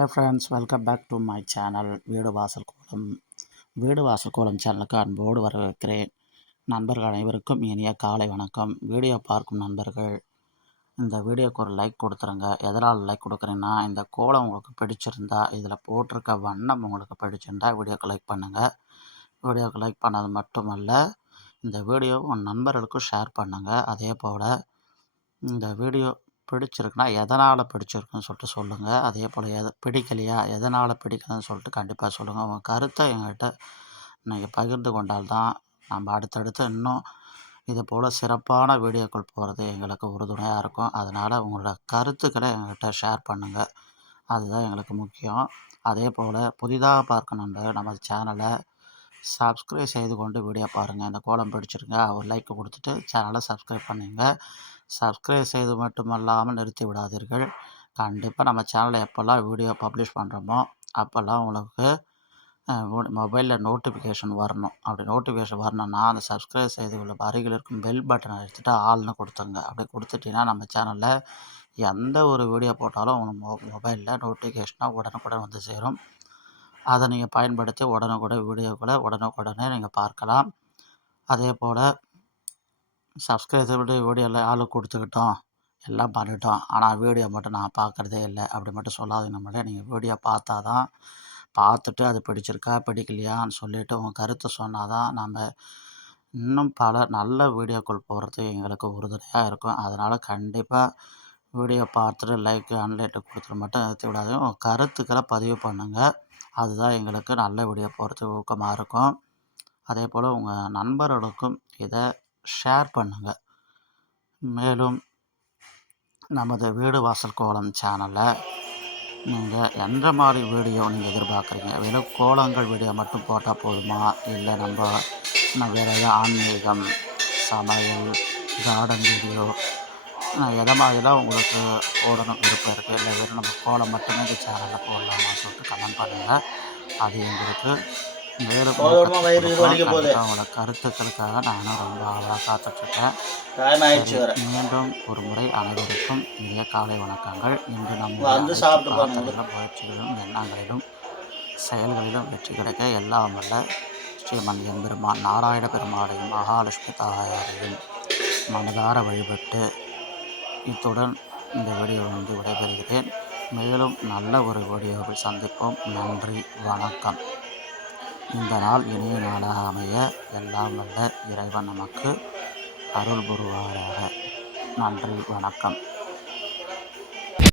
Hi friends, welcome back to my channel வீடு வாசல் கோலம் சேனலுக்கு அன்போடு வரவேற்கிறேன். நண்பர்கள் அனைவருக்கும் இனிய காலை வணக்கம். வீடியோ பார்க்கும் நண்பர்கள் இந்த வீடியோக்கு ஒரு லைக் கொடுத்துருங்க. எதனால் லைக் கொடுக்குறேன்னா, இந்த கோலம் உங்களுக்கு பிடிச்சிருந்தா, இதில் போட்டிருக்க வண்ணம் உங்களுக்கு பிடிச்சிருந்தா வீடியோக்கு லைக் பண்ணுங்கள். வீடியோக்கு லைக் பண்ணது மட்டுமல்ல, இந்த வீடியோ உங்கள் நண்பர்களுக்கும் ஷேர் பண்ணுங்கள். அதே போல் இந்த வீடியோ பிடிச்சிருக்குன்னா எதனால் பிடிச்சிருக்குன்னு சொல்லிட்டு சொல்லுங்கள். அதே போல் பிடிக்கலையா, எதனால் பிடிக்கலன்னு சொல்லிட்டு கண்டிப்பாக சொல்லுங்கள். உங்கள் கருத்தை எங்கள்கிட்ட நீங்கள் பகிர்ந்து கொண்டால்தான் நம்ம அடுத்தடுத்து இன்னும் இது போல் சிறப்பான வீடியோக்கள் போகிறது எங்களுக்கு உறுதுணையாக இருக்கும். அதனால் உங்களோட கருத்துக்களை எங்கள்கிட்ட ஷேர் பண்ணுங்கள். அதுதான் எங்களுக்கு முக்கியம். அதே போல் புதிதாக பார்க்க நண்பர்கள் நம்ம சேனலை சப்ஸ்கிரைப் செய்து கொண்டு வீடியோ பாருங்கள். இந்த கோலம் பிடிச்சிருங்க, ஒரு லைக் கொடுத்துட்டு சேனலை சப்ஸ்கிரைப் பண்ணுங்க. சப்ஸ்கிரைப் செய்து மட்டுமல்லாமல் நிறுத்தி விடாதீர்கள். கண்டிப்பாக நம்ம சேனலில் எப்போல்லாம் வீடியோ பப்ளிஷ் பண்ணுறோமோ அப்போல்லாம் உங்களுக்கு மொபைலில் நோட்டிஃபிகேஷன் வரணும். அப்படி நோட்டிஃபிகேஷன் வரணும்னா அந்த சப்ஸ்கிரைப் செய்து உள்ள அருகில் இருக்கும் பெல் பட்டனை எடுத்துகிட்டு ஆள்னு கொடுத்துங்க. அப்படி கொடுத்துட்டிங்கன்னா நம்ம சேனலில் எந்த ஒரு வீடியோ போட்டாலும் உங்களுக்கு மொபைலில் நோட்டிஃபிகேஷனாக உடனுக்குடன் வந்து சேரும். அதை நீங்கள் பயன்படுத்தி உடனுக்குடனே நீங்கள் பார்க்கலாம். அதே போல் சப்ஸ்கிரைப் வீடியோவில் ஆளு கொடுத்துக்கிட்டோம், எல்லாம் பண்ணிட்டோம், ஆனால் வீடியோ மட்டும் நான் பார்க்குறதே இல்லை அப்படி மட்டும் சொல்லாதீங்க. நம்மளே நீங்கள் வீடியோ பார்த்தா தான், பார்த்துட்டு அது பிடிச்சிருக்கா பிடிக்கலையான்னு சொல்லிவிட்டு உங்கள் கருத்தை சொன்னால் தான் நம்ம இன்னும் பல நல்ல வீடியோக்கள் போகிறது எங்களுக்கு உறுதுணையாக இருக்கும். அதனால் கண்டிப்பாக வீடியோ பார்த்துட்டு லைக்கு அன்லைக்கு கொடுத்துட்டு மட்டும் நிறுத்தி விடாதீங்க. உங்கள் கருத்துக்களை பதிவு பண்ணுங்கள். அதுதான் எங்களுக்கு நல்ல வீடியோ போகிறதுக்கு ஊக்கமாக இருக்கும். அதே போல் உங்கள் நண்பர்களுக்கும் இதை ஷேர் பண்ணுங்கள். மேலும் நமது வீடு வாசல் கோலம் சேனலை நீங்கள் எந்த மாதிரி வீடியோ நீங்கள் எதிர்பார்க்குறீங்க? வெறும் கோலங்கள் வீடியோ மட்டும் போட்டால் போதுமா, இல்லை நம்ம வேறு ஏதாவது ஆன்மீகம், சமையல், கார்டன் வீடியோ எதை மாதிரிலாம் உங்களுக்கு போடணும் விருப்பம் இருக்குது, இல்லை வெறும் நம்ம கோலம் மட்டுமே இந்த சேனலில் போடலாமா சொல்லிட்டு கமெண்ட் பண்ணுங்கள். அது எங்களுக்கு மேலும் அவங்களோட கருத்துக்களுக்காக நானும் ரொம்ப ஆவலாக காத்துட்ருக்கேன். மீண்டும் ஒரு முறை அனைவருக்கும் இனிய காலை வணக்கங்கள். இன்று நம்ம முயற்சிகளிலும் எண்ணங்களிலும் செயல்களிலும் வெற்றி கிடைக்க எல்லாம் வல்ல ஸ்ரீமன் எம்பெருமான் நாராயண பெருமாளையும் மகாலட்சுமி தாயாரையும் மனதார வழிபட்டு இத்துடன் இந்த வீடியோ விடைபெறுகிறேன். மேலும் நல்ல ஒரு வீடியோவில் சந்திப்போம். நன்றி, வணக்கம். இந்த நாள் இனிய நாளாக அமைய எல்லாம் வல்ல இறைவன் நமக்கு அருள் புரிவாராக. நன்றி, வணக்கம்.